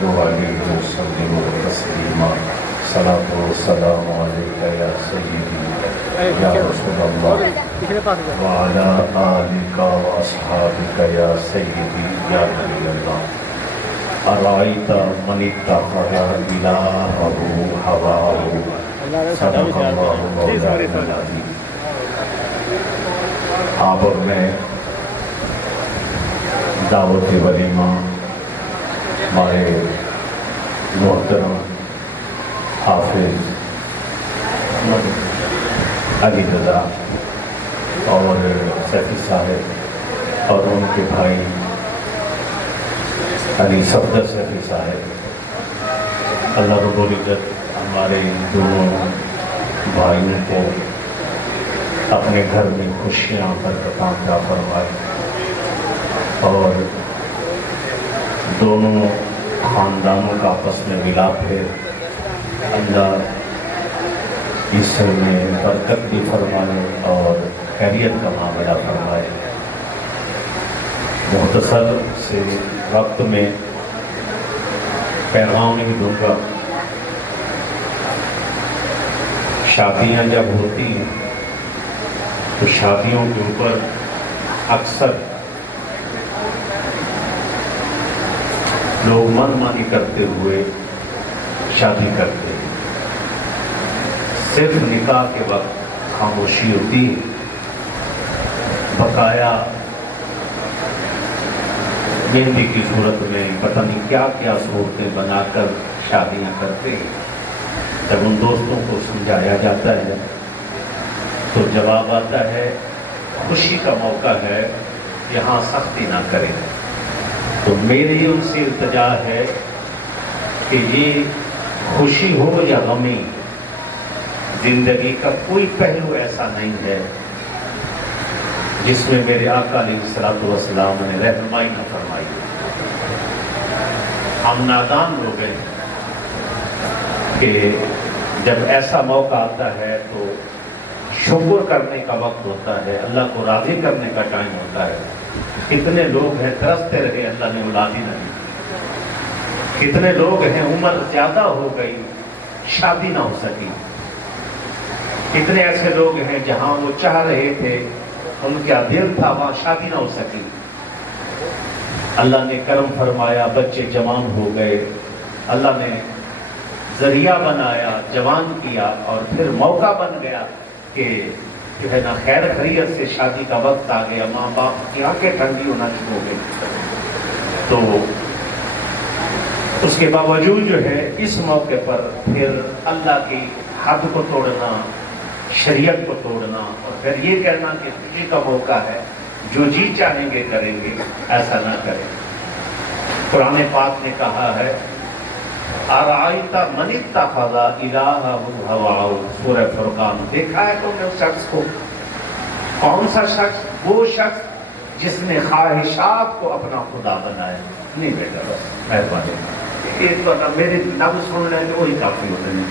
صلوا عليه وسلموا تسليما صلاة والسلام عليك يا سيدي يا رسول الله وعلى آلك وأصحابك يا سيدي يا نبي الله أرأيت من اتخذ إلهه هواه صدق الله مولانا العظيم. آپ اور میں دعوت ولیمہ ہمارے محترم حافظ علی رضا اور سیفی صاحب اور ان کے بھائی علی صفدر سیفی صاحب، اللہ رب العزت ہمارے دونوں بھائیوں کو اپنے گھر میں خوشیاں برکتاں عطا فرمائے اور دونوں خاندانوں کا آپس میں ملاپ ہے، اللہ اس میں برکت بھی فرمائے اور خیریت کا معاملہ فرمائے۔ مختصر سے وقت میں پیغام نہیں دوں گا۔ شادیاں جب ہوتی ہیں تو شادیوں کے اوپر اکثر لوگ من مانی کرتے ہوئے شادی کرتے ہیں، صرف نکاح کے وقت خاموشی ہوتی ہے، بقایا مہندی کی صورت میں پتہ نہیں کیا کیا صورتیں بنا کر شادیاں کرتے ہیں۔ جب ان دوستوں کو سمجھایا جاتا ہے تو جواب آتا ہے خوشی کا موقع ہے، یہاں سختی نہ کریں۔ تو میری ان سے التجا ہے کہ یہ خوشی ہو یا غمی، زندگی کا کوئی پہلو ایسا نہیں ہے جس میں میرے آقا علیہ السلام نے رہنمائی نہ فرمائی۔ ہم نادان لوگ ہیں کہ جب ایسا موقع آتا ہے تو شکر کرنے کا وقت ہوتا ہے، اللہ کو راضی کرنے کا ٹائم ہوتا ہے۔ کتنے لوگ ہیں ترستے رہے اللہ نے اولاد ہی نہیں، کتنے لوگ ہیں عمر زیادہ ہو گئی شادی نہ ہو سکی، کتنے ایسے لوگ ہیں جہاں وہ چاہ رہے تھے ان کا دل تھا وہاں شادی نہ ہو سکی۔ اللہ نے کرم فرمایا، بچے جوان ہو گئے، اللہ نے ذریعہ بنایا، جوان کیا اور پھر موقع بن گیا کہ جو ہے نا خیر خیریت سے شادی کا وقت آ گیا، ماں باپ کی آنکھیں ٹھنڈی ہونا شروع ہو گئی۔ تو اس کے باوجود جو ہے اس موقع پر پھر اللہ کی حد کو توڑنا، شریعت کو توڑنا اور پھر یہ کہنا کہ خوشی کا موقع ہے، جو جی چاہیں گے کریں گے، ایسا نہ کریں۔ قرآن پاک نے کہا ہے اَرَأَيْتَ مَنِ اتَّخَذَ إِلَٰهَهُ هَوَاهُ، سورہ فرقان۔ دیکھا ہے تم نے اس شخص کو؟ کون سا شخص؟ وہ شخص جس نے خواہشات کو اپنا خدا بنایا۔ نہیں بیٹا بس مہربانی، ایک تو میرے لفظ سن لیں گے وہی کافی ہوتے ہیں۔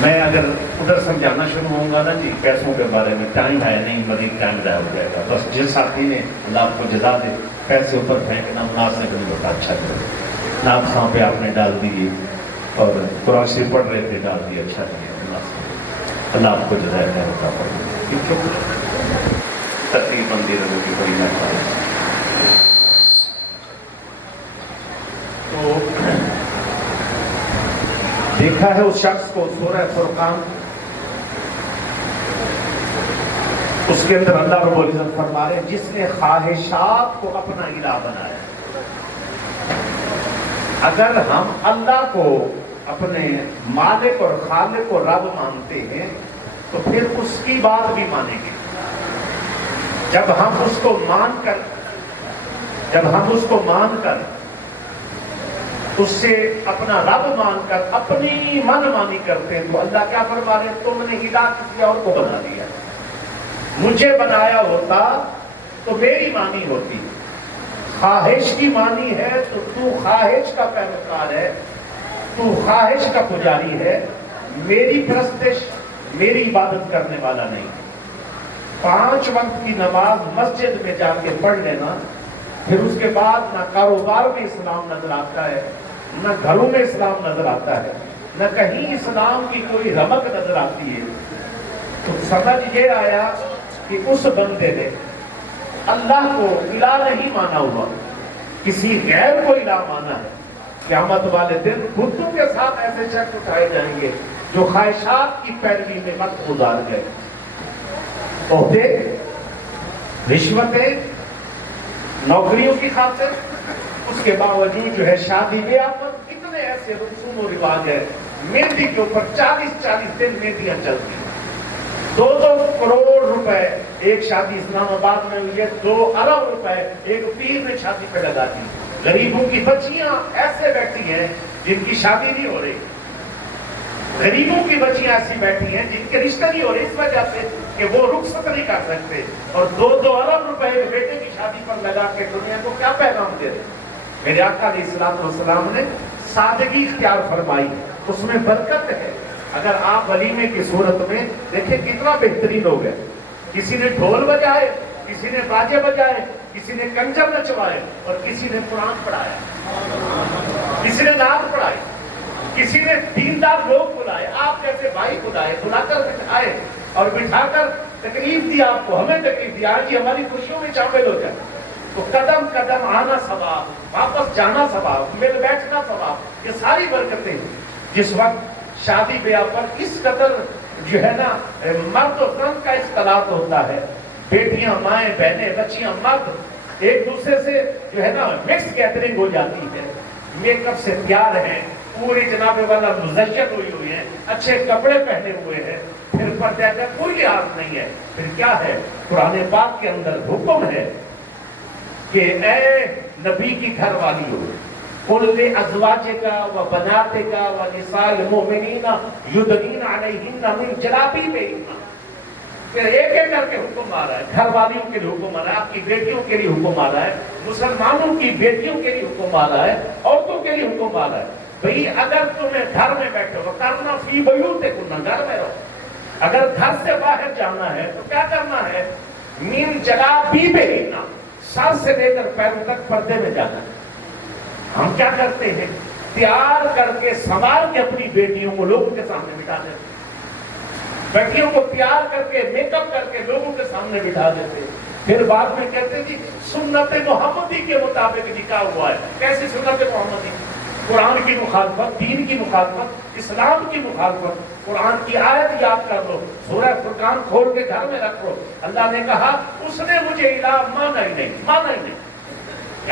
میں اگر ادھر سمجھانا شروع ہوں گا نا جی پیسوں کے بارے میں، ٹائم ہے نہیں، مزید ٹائم ضائع ہو جائے گا۔ بس جس ساتھی نے اللہ آپ کو جزا دے، پیسے اوپر پھینکنا مناسب نہیں ہوتا، اچھا نہیں۔ نام خواہ پہ آپ نے ڈال دیے اور قرآن شریف پڑھ رہے تھے ڈال دیے، اچھا نہیں ہے، مناسب۔ اللہ آپ کو جزائے خیر عطا فرمائے۔ تقریب بندی رہنے کی بڑی مہربانی۔ تو دیکھا ہے اس شخص کو، سورہ فرقان اس کے اندر اللہ رب العزت فرما رہے ہیں جس نے خواہشات کو اپنا الہ بنایا۔ اگر ہم اللہ کو اپنے مالک اور خالق اور رب مانتے ہیں تو پھر اس کی بات بھی مانیں گے۔ جب ہم اس کو مان کر اس سے اپنا رب مان کر اپنی من مانی کرتے ہیں تو اللہ کیا فرما رہے ہیں؟ تم نے الہ کسی اور کو بنا دیا، مجھے بنایا ہوتا تو میری مانی ہوتی۔ خواہش کی مانی ہے تو تو خواہش کا پیروکار ہے، تو خواہش کا پجاری ہے، میری پرستش میری عبادت کرنے والا نہیں۔ 5 وقت کی نماز مسجد میں جا کے پڑھ لینا پھر اس کے بعد نہ کاروبار میں اسلام نظر آتا ہے، نہ گھروں میں اسلام نظر آتا ہے، نہ کہیں اسلام کی کوئی رمق نظر آتی ہے. تو سمجھ یہ آیا کہ اس بندے نے اللہ کو الہ نہیں مانا ہوا، کسی غیر کو الہ مانا ہے. قیامت والے دن بتوں کے ساتھ ایسے شخص اٹھائے جائیں گے جو خواہشات کی پیروی میں وقت گزار گئے. عہدے، رشوتیں، نوکریوں کی خاطر، اس کے باوجود جو ہے شادی بیاہ پر کتنے ایسے رسوم و رواج ہیں. مہندی کے اوپر 40 دن مہندیاں چلتی ہیں. 2 کروڑ روپے ایک شادی اسلام آباد میں ہوئی ہے، 2 ارب روپے ایک پیر نے شادی پہ لگا دی. غریبوں کی بچیاں ایسے بیٹھی ہیں جن کی شادی نہیں ہو رہی. غریبوں کی بچیاں ایسی بیٹھی ہیں جن کے رشتہ نہیں ہو رہے اس وجہ سے کہ وہ رخصت نہیں کر سکتے، اور 2 ارب روپے بیٹے کی شادی پر لگا کے دنیا کو کیا پیغام دے رہے. میرے آقا علیہ الصلوۃ والسلام نے سادگی اختیار فرمائی، اس میں برکت ہے. اگر آپ ولیمے کی صورت میں دیکھیں کتنا بہترین ہو گیا. کسی نے ڈھول بجائے، کسی نے باجے بجائے، کسی نے کنجر نچوائے، اور کسی نے قرآن پڑھایا، کسی نے نعت پڑھائی، کسی نے دیندار لوگ بلائے، آپ جیسے بھائی بلائے، بلا کر بٹھائے اور بٹھا کر تکلیف دی. آپ کو، ہمیں تکلیف دی، آج ہی ہماری خوشیوں میں شامل ہو جائے. تو قدم قدم آنا ثواب، واپس جانا ثواب، مل بیٹھنا ثواب، یہ ساری برکتیں. جس وقت شادی بیاہ پر اس قدر جو ہے نا مرد و زن کا اختلاط ہوتا ہے، بیٹیاں، مائیں، بہنیں، بچیاں، مرد ایک دوسرے سے جو ہے نا مکس گیدرنگ ہو جاتی ہے. میک اپ سے تیار ہیں، پوری جناب والا مزین ہوئی ہیں، اچھے کپڑے پہنے ہوئے ہیں، پھر پردے کا کوئی لحاظ نہیں ہے. پھر کیا ہے؟ قرآن پاک کے اندر حکم ہے کہ اے نبی کی گھر والی ہو، قُلْ لِأَزْوَاجِكَ وَبَنَاتِكَ وَنِسَاءِ الْمُؤْمِنِينَ يُدْنِينَ عَلَيْهِنَّ مِنْ جَلَابِيبِهِنَّ. پھر ایک ایک کر کے حکم آ رہا ہے. گھر والیوں کے لیے حکم آ رہا ہے، آپ کی بیٹیوں کے لیے حکم آ رہا ہے، مسلمانوں کی بیٹیوں کے لیے حکم آ رہا ہے، عورتوں کے لیے حکم آ رہا ہے. بھئی اگر تمہیں گھر میں بیٹھے ہو کرنا فی بیوتکن، گھر میں رہو. اگر گھر سے باہر جانا ہے تو کیا کرنا ہے؟ مِنْ جَلَابِيبِهِنَّ، سر سے لے کر پیروں تک پردے میں جانا ہے. ہم کیا کرتے ہیں؟ تیار کر کے سنوار کے اپنی بیٹیوں کو لوگوں کے سامنے بٹھا دیتے ہیں. بیٹیوں کو تیار کر کے میک اپ کر کے لوگوں کے سامنے بٹھا دیتے. پھر بعد میں کہتے جی سنت محمدی کے مطابق نکاح ہوا ہے. کیسی سنت محمدی؟ قرآن کی مخالفت، دین کی مخالفت، اسلام کی مخالفت. قرآن کی آیت یاد کر لو، سورہ فرقان کھول کے گھر میں رکھ لو. اللہ نے کہا اس نے مجھے الہ مانا ہی نہیں، مانا ہی نہیں.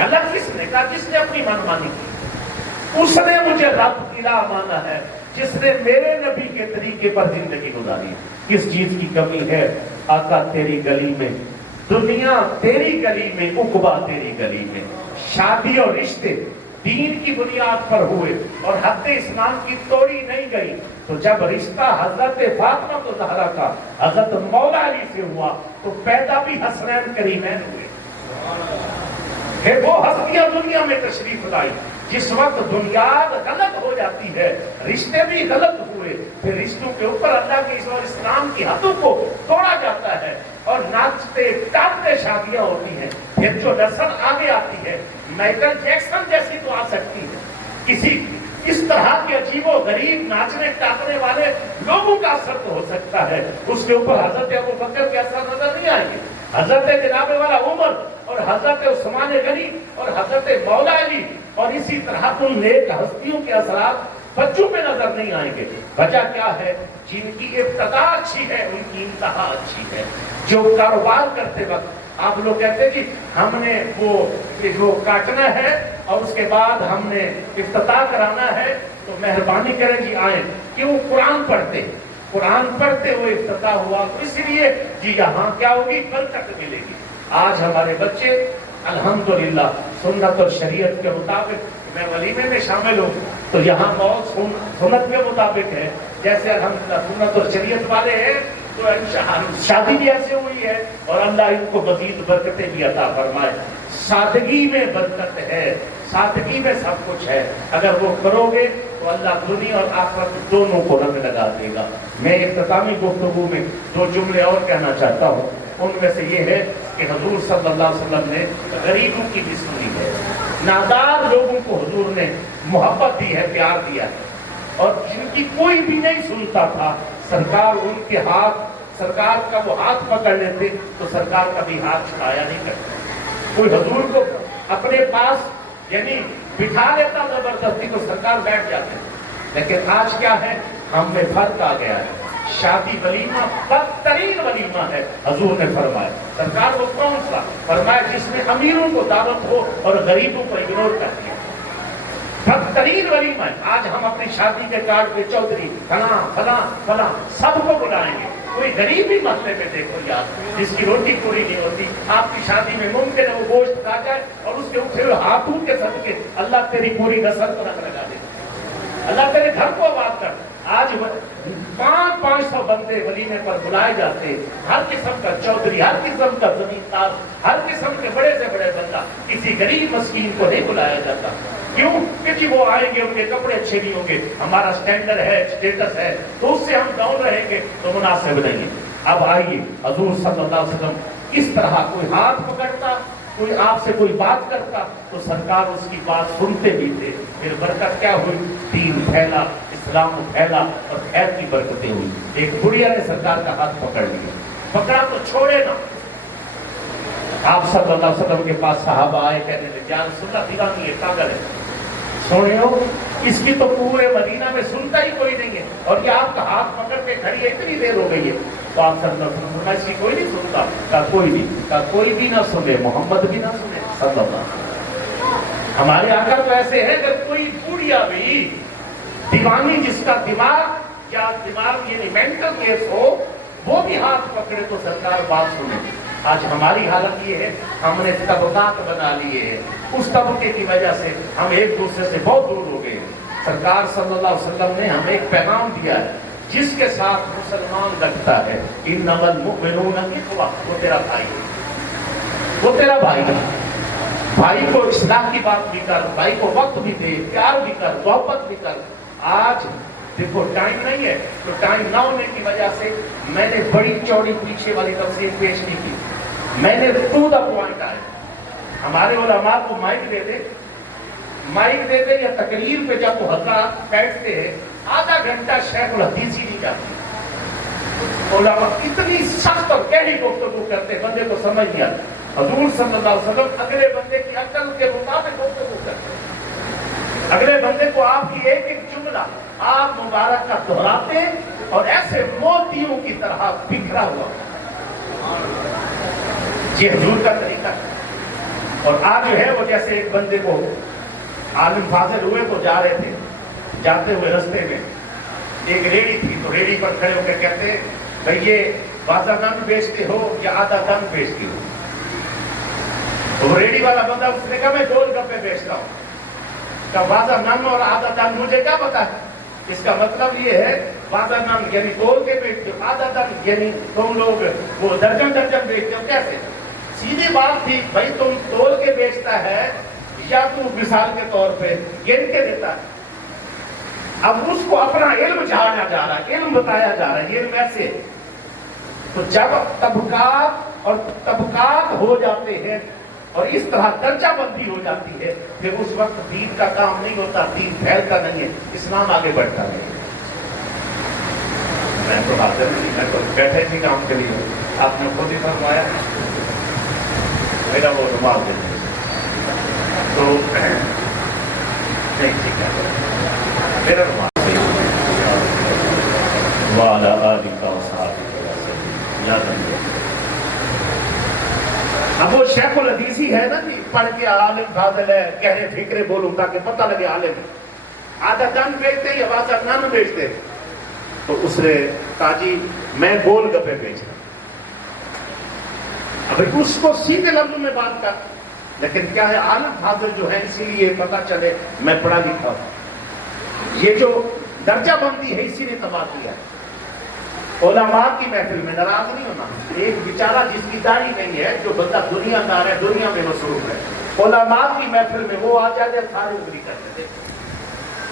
اللہ کس نے کہا؟ جس نے اپنی من مانی کی. اس نے مجھے رب الہ مانا ہے جس نے میرے نبی کے طریقے پر زندگی گزاری. کس چیز کی کمی ہے؟ آقا تیری گلی میں، دنیا تیری گلی میں، عقبہ تیری گلی میں. شادی اور رشتے دین کی بنیاد پر ہوئے اور حد اسلام کی توڑی نہیں گئی. تو جب رشتہ حضرت فاطمہ تو زہرا کا حضرت مولا علی سے ہوا تو پیدا بھی حسنین کریمین ہوئے. پھر وہ ہستیاں دنیا میں تشریف لائی. جس وقت بنیاد غلط ہو جاتی ہے رشتے بھی غلط ہوئے. پھر رشتوں کے اوپر اللہ کے اور اسلام کی حدوں کو توڑا جاتا ہے اور ناچتے ٹاپتے شادیاں ہوتی ہیں. پھر جو نسل آگے آتی ہے مائیکل جیکسن جیسی تو آ سکتی ہے. کسی اس طرح کے عجیب و غریب ناچنے ٹاپنے والے لوگوں کا اثر تو ہو سکتا ہے. اس کے اوپر حضرت ابوبکر کے اثر نظر نہیں آئیں گے. حضرت جناب والا عمر اور حضرت عثمان غنی اور حضرت مولا علی اور اسی طرح ان نیک ہستیوں کے اثرات بچوں پہ نظر نہیں آئیں گے. وجہ کیا ہے؟ جن کی ابتدا اچھی ہے ان کی انتہا اچھی ہے. جو کاروبار کرتے وقت آپ لوگ کہتے ہیں کہ ہم نے وہ کاٹنا ہے اور اس کے بعد ہم نے افتتاح کرانا ہے تو مہربانی کریں جی آئیں. کیوں؟ قرآن پڑھتے، قرآن پڑھتے ہوئے افتتاح ہوا تو اس لیے جی یہاں کیا ہوگی؟ برکت ملے گی. آج ہمارے بچے الحمدللہ سنت اور شریعت کے مطابق، میں ولیمے میں شامل ہوں تو یہاں بہت سنت کے مطابق ہے. جیسے الحمدللہ سنت اور شریعت والے ہیں تو شادی بھی ایسے ہوئی ہے اور اللہ ان کو مزید برکتیں بھی عطا فرمائے. سادگی میں برکت ہے، سادگی میں سب کچھ ہے. اگر وہ کرو گے تو اللہ دنیا اور آخرت دونوں کو رنگ لگا دے گا. میں اختتامی گفتگو میں 2 جملے اور کہنا چاہتا ہوں. ان میں سے یہ ہے کہ حضور صلی اللہ علیہ وسلم نے غریبوں کی بھی سنی ہے، نادار لوگوں کو حضور نے محبت دی ہے، پیار دیا ہے، اور جن کی کوئی بھی نہیں سنتا تھا سرکار ان کے ہاتھ، سرکار کا وہ ہاتھ پکڑ لیتے تو سرکار کبھی ہاتھ چھڑایا نہیں کرتے. کوئی حضور کو اپنے پاس یعنی بٹھا لیتا زبردستی تو سرکار بیٹھ جاتے. لیکن آج کیا ہے، ہم میں فرق آ گیا ہے. شادی ولیمہ بدترین ولیمہ ہے. حضور نے فرمایا، سرکار وہ کون سا فرمایا جس میں امیروں کو دعوت ہو اور غریبوں کو اگنور کر دیا. بدترین ولیمہ ہے. آج ہم اپنی شادی کے کارڈ پہ چودھری فلاں فلاں فلاں سب کو بلائیں گے. کوئی غریب ہی مسئلے میں دیکھو یار جس کی روٹی پوری نہیں ہوتی، آپ کی شادی میں ممکن ہے وہ گوشت کھا جائے اور اس کے اٹھے ہوئے ہاتھوں کے صدقے اللہ تیری پوری نسل کو رنگ لگا دے، اللہ تیرے گھر کو آباد کر. آج 500 بندے ولیمے پر بلائے جاتے، ہر قسم کا چودھری، ہر قسم کا زمیندار، ہر قسم کے بڑے سے بڑے بندہ، کسی غریب مسکین کو نہیں بلایا جاتا. کیوں؟ کہ جی وہ آئیں گے ان کے کپڑے اچھے نہیں ہوں گے، ہمارا سٹینڈرڈ ہے، اسٹیٹس ہے تو اس سے ہم ڈاؤن رہیں گے تو مناسب نہیں ہے. اب آئیے حضور صلی اللہ علیہ وسلم اس طرح کوئی ہاتھ پکڑتا، کوئی آپ سے کوئی بات کرتا تو سرکار اس کی بات سنتے بھی تھے. پھر برکت کیا ہوئی؟ دین پھیلا، اسلام پھیلا اور خیر کی برکتیں ہوئی. ایک بڑھیا نے سرکار کا ہاتھ پکڑ لیا، پکڑا تو چھوڑے نا. آپ صلی اللہ علیہ وسلم کے پاس صحابہ آئے، کہنے لگے یا رسول اللہ دیوانی ہے، پاگل ہے، سونے ہو اس کی تو پورے مدینہ میں سنتا ہی کوئی نہیں ہے اور یہ آپ کا ہاتھ پکڑ کے کھڑی ہے، اتنی دیر ہو گئی ہے. تو آپ صلی اللہ علیہ وسلم فرمایا اس کی کوئی نہیں سنتا. کہا کوئی بھی، کہا کوئی بھی نہ سنے، محمد بھی نہ سنے صلی اللہ علیہ وسلم. ہمارے آقا تو ایسے ہیں کہ کوئی بوڑھیا بھی دیوانی جس کا دماغ یا دماغ یعنی مینٹل کیس ہو وہ بھی ہاتھ پکڑے تو سرکار بات سنے. آج ہماری حالت یہ ہے ہم نے طبقات بنا لیے ہیں، اس طبقے کی وجہ سے ہم ایک دوسرے سے بہت دور ہو گئے. سرکار صلی اللہ علیہ وسلم نے ہمیں ایک پیغام دیا ہے جس کے ساتھ مسلمان لگتا ہے انما المؤمنون اخوہ، وہ تیرا بھائی ہے، وہ تیرا بھائی ہے. بھائی کو اصلاح کی بات بھی کر، بھائی کو وقت بھی دے، پیار بھی کر، محبت بھی کر. آج دیکھو ٹائم نہیں ہے تو ٹائم نہ ہونے کی وجہ سے میں نے بڑی چوڑی پیچھے والی تفسیر پیش نہیں کی. میں نے ٹو دا پوائنٹ آیا. ہمارے علماء کو مائک دے دے یا تقریر پہ جب وہ حضرات بیٹھتے ہیں آدھا گھنٹہ شیخ الحدیث ہی نہیں جاتی. علماء اتنی سخت اور گہری گفتگو کرتے بندے کو سمجھ نہیں آتا. حضور صلی اللہ علیہ وسلم اگلے بندے کی عقل کے مطابق گفتگو کرتے، اگلے بندے کو آپ کی ایک ایک جملہ آپ مبارک کا دہراتے اور ایسے موتیوں کی طرح بکھرا ہوا. یہ حضور کا طریقہ ہے. اور آج جو ہے وہ جیسے ایک بندے کو عالم فاضل ہوئے تو جا رہے تھے، جاتے ہوئے رستے میں ایک ریڑھی تھی تو ریڑھی پر کھڑے ہو کے کہتے بھئی یہ بازا نان بیچتے ہو یا آدھا دن بیچتے ہو؟ تو ریڑھی والا بندہ اس نے کہا میں گول گپے بیچتا ہوں. کہ بازا نان اور آدھا دن مجھے کیا پتا ہے؟ اس کا مطلب یہ ہے بازا نان یعنی تول کے بیچتے ہو، آدھا دن یعنی تم لوگ وہ درجن درجن بیچتے ہو. کیسے؟ سیدھی بات تھی بھائی تم تول کے بیچتا ہے یا تو مثال کے طور پہ گن کے دیتا ہے. اب اس کو اپنا علم جھاڑا جا رہا ہے، علم بتایا جا رہا ہے، علم ایسے. تو جب طبقات ہو جاتے ہیں اور اس طرح درجہ بندی ہو جاتی ہے پھر اس وقت دین کا کام نہیں ہوتا، دین پھیلتا نہیں ہے، اسلام آگے بڑھتا نہیں. میں تو حاضر نہیں، میں تو بیٹھے تھی کام کے لیے، آپ نے خود ہی فرمایا میرا وہ رومال دے تو نہیں ٹھیک ہے میرا رومال وعلی آلہ وصحبہ وسلم. اب وہ شیخ الحدیثی ہے نا جی، پڑھ کے عالم فاضل ہے، گہرے فکرے بولوں تاکہ پتہ لگے عالم. آدھا دن بیچتے یا بازا نان بیچتے؟ تو اس نے کہا جی میں گول گپے بیچتا. اب اس کو سیدھے لفظوں میں بات کر، لیکن کیا ہے عالم فاضل جو ہے اسی لیے پتہ چلے میں پڑھا لکھا ہوں. یہ جو درجہ بندی ہے اسی نے تباہ کیا ہے. علماء کی محفل میں ناراض نہیں ہونا. ایک بیچارہ جس کی داڑھی نہیں ہے، جو بندہ دنیا دار ہے، دنیا میں مصروف ہے، علماء کی محفل میں وہ آ جائے سارے اگلی کرتے تھے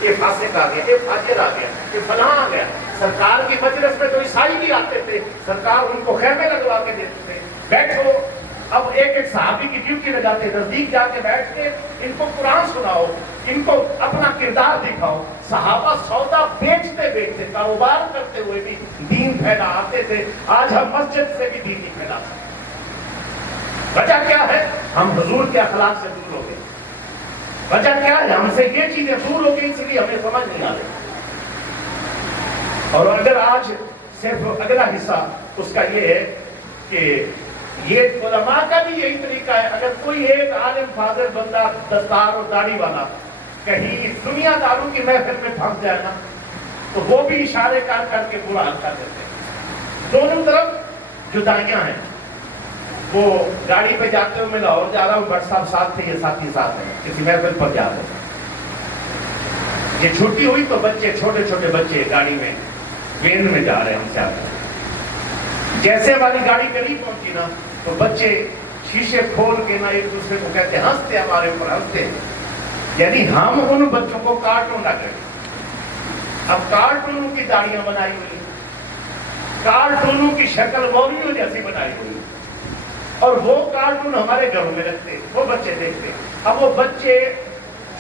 یہ فاسق آ گیا، یہ فاجر آ گیا، یہ فلاں آ گیا. سرکار کی مجلس میں تو عیسائی بھی آتے تھے، سرکار ان کو خیمے لگوا کے دیتے تھے، بیٹھو اب ایک ایک صحابی کی ڈیوٹی لگاتے، نزدیک جا کے بیٹھ کے ان کو قرآن سناؤ، ان کو اپنا کردار دکھاؤ۔ صحابہ سودا بیچتے بیچتے، کاروبار کرتے ہوئے بھی دین پھیلا آتے تھے۔ آج ہم مسجد سے بھی دین نہیں پھیلا سکتے۔ وجہ کیا ہے؟ ہم حضور کے اخلاق سے دور ہو گئے۔ وجہ کیا ہے؟ ہم سے یہ چیزیں دور ہو گئی، اس لیے ہمیں سمجھ نہیں آ رہی۔ اور اگر آج صرف اگلا حصہ اس کا یہ ہے کہ یہ علماء کا بھی یہی طریقہ ہے، اگر کوئی ایک عالم فاضل بندہ دستار اور داڑھی والا کہیں دنیا داروں کی محفل میں پھنس جائے نا، تو وہ بھی اشارے کر کر کے برا حل کر دیتے ہیں۔ دونوں طرف جدائیاں ہیں۔ وہ گاڑی پہ جاتے ہوئے میں لاہور جا رہا ہوں، بٹ صاحب ساتھ تھے، یہ ساتھی ساتھ ہیں، کسی محفل پر جا رہے ہیں۔ یہ چھٹی ہوئی تو بچے، چھوٹے چھوٹے بچے گاڑی میں، وین میں جا رہے ہیں، ہم سے آتے ہیں۔ جیسے ہماری گاڑی قریب پہنچی نا تو بچے شیشے کھول کے نا ایک دوسرے کو کہتے ہیں، ہنستے ہمارے اوپر ہنستے، یعنی ہم ان بچوں کو کارٹون نہ کریں۔ اب کارٹونوں کی داڑیاں بنائی ہوئی، کارٹونوں کی شکل موریوں جیسی بنائی ہوئی، اور وہ کارٹون ہمارے گھروں میں رکھتے، وہ بچے دیکھتے۔ اب وہ بچے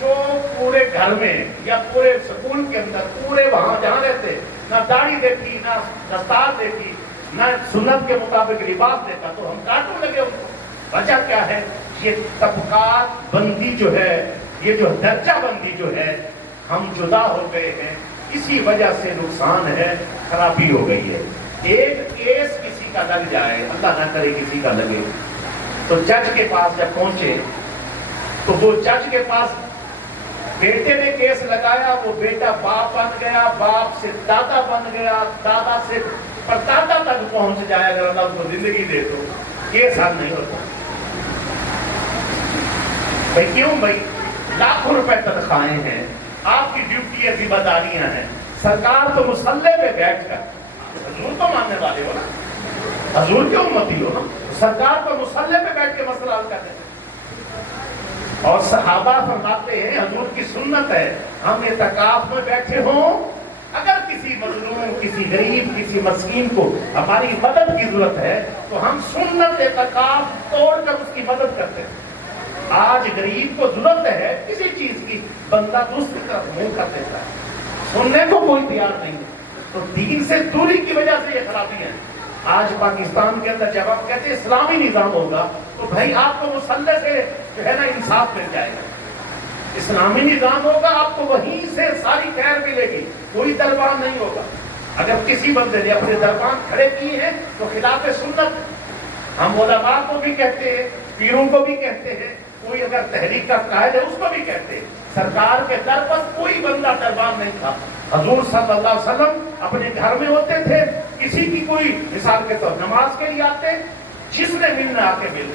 جو پورے گھر میں یا پورے سکول کے اندر، پورے وہاں جہاں رہتے، نہ داڑھی دیکھی، نہ دستار دیکھی، نہ سنت کے مطابق لباس دیکھا، تو ہم کارٹون لگے ان کو۔ وجہ کیا ہے؟ یہ طبقات بندی جو ہے، یہ جو درجہ بندی جو ہے، ہم جدا ہو گئے ہیں، اسی وجہ سے نقصان ہے، خرابی ہو گئی ہے۔ ایک کیس کسی کا لگ جائے، اللہ نہ کرے کسی کا لگے، تو جج کے پاس جب پہنچے تو وہ جج کے پاس بیٹے نے کیس لگایا، وہ بیٹا باپ بن گیا، باپ سے دادا بن گیا، دادا سے پردادا تک پہنچ جائے، اگر اللہ اس کو زندگی دے تو کیس حل نہیں ہوتا۔ بھائی کیوں؟ بھائی لاکھوں روپے تنخواہیں ہیں، آپ کی ڈیوٹی ہے، ذمہ داریاں ہیں، سرکار تو مسلح پہ بیٹھ کر، حضور تو ماننے والے ہو نا، حضور کے امتی ہو نا، سرکار تو مسلح پہ بیٹھ کے مسئلہ حل کر دیتے۔ اور صحابہ فرماتے ہیں، حضور کی سنت ہے، ہم اعتکاف میں بیٹھے ہوں، اگر کسی مظلوم، کسی غریب، کسی مسکین کو ہماری مدد کی ضرورت ہے تو ہم سنت اعتکاف توڑ کر اس کی مدد کرتے ہیں۔ آج غریب کو ضرورت ہے کسی چیز کی، بندہ دوسری طرف منہ کر دیتا ہے، سننے کو کوئی تیار نہیں ہے۔ تو دین سے دوری کی وجہ سے یہ خرابی ہے۔ آج پاکستان کے اندر جب آپ کہتے ہیں اسلامی نظام ہوگا، تو بھائی آپ کو مسلح سے جو ہے نا انصاف مل جائے گا۔ اسلامی نظام ہوگا، آپ کو وہیں سے ساری خیر ملے گی، کوئی دربان نہیں ہوگا۔ اگر کسی بندے نے اپنے دربان کھڑے کیے ہیں تو خلاف سنت، ہم علماء کو بھی کہتے ہیں، پیروں کو بھی کہتے ہیں، کوئی اگر تحریک کا قائد ہے اس کو بھی کہتے ہیں۔ سرکار کے در پر کوئی بندہ دربان نہیں تھا۔ حضور صلی اللہ علیہ وسلم اپنے گھر میں ہوتے تھے، کسی کی کوئی مثال کے طور نماز کے لیے آتے، جس نے ملنا آ کے مل۔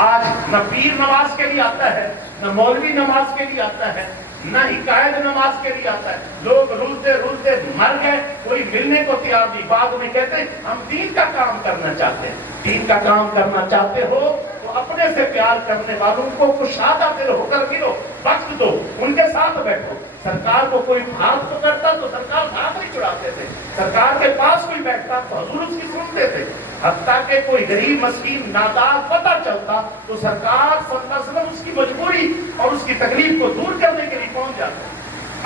آج نہ پیر نماز کے لیے آتا ہے، نہ مولوی نماز کے لیے آتا ہے، نہ ہی قائد نماز کے لیے آتا ہے۔ لوگ رولتے رولتے مر گئے، کوئی ملنے کو تیار نہیں۔ بعد میں کہتے ہیں ہم دین کا کام کرنا چاہتے ہیں۔ دین کا کام کرنا چاہتے ہو تو اپنے سے پیار کرنے والوں کو کشادہ دل ہو کر ملو، وقت دو، ان کے ساتھ بیٹھو۔ سرکار کو کوئی بھاگ تو کرتا تو سرکار بھاگ نہیں چھڑاتے تھے، سرکار کے پاس کوئی بیٹھتا تو حضور اس کی سنتے تھے۔ حتیٰ کہ کوئی غریب مسکین نادار پتہ چلتا تو سرکار صلی اللہ علیہ وسلم اس کی مجبوری اور اس کی تکلیف کو دور کرنے کے لیے پہنچ جاتے۔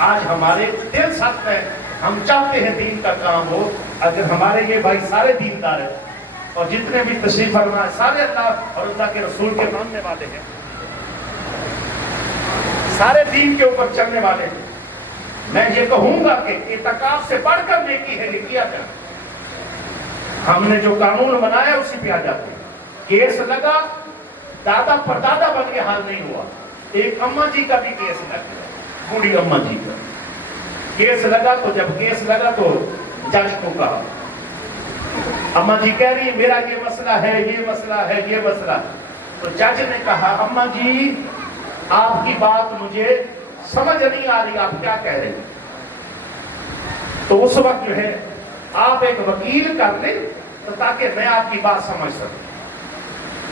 آج ہمارے دل سخت ہے، ہم چاہتے ہیں دین کا کام ہو۔ اگر ہمارے یہ بھائی سارے دیندار ہیں اور جتنے بھی تشریف فرما ہے، سارے اللہ اور اللہ کے رسول کے ماننے والے ہیں، سارے دین کے اوپر چلنے والے ہیں، میں یہ کہوں گا کہ اعتکاف سے بڑھ کر نیکی ہے، یہ کیا جائے۔ ہم نے جو قانون بنایا اسی پہ آ جاتے ہیں۔ کیس لگا، دادا پردادا بن کے حال نہیں ہوا۔ ایک اماں جی کا بھی کیس لگا، بوڑھی اماں جی کا کیس لگا، تو جب کیس لگا تو جج کو کہا، اماں جی کہہ رہی میرا یہ مسئلہ ہے، یہ مسئلہ ہے، یہ مسئلہ۔ تو جج نے کہا اماں جی آپ کی بات مجھے سمجھ نہیں آ رہی، آپ کیا کہہ رہے ہیں؟ تو اس وقت جو ہے آپ ایک وکیل کر لیں تاکہ میں آپ کی بات سمجھ سکوں۔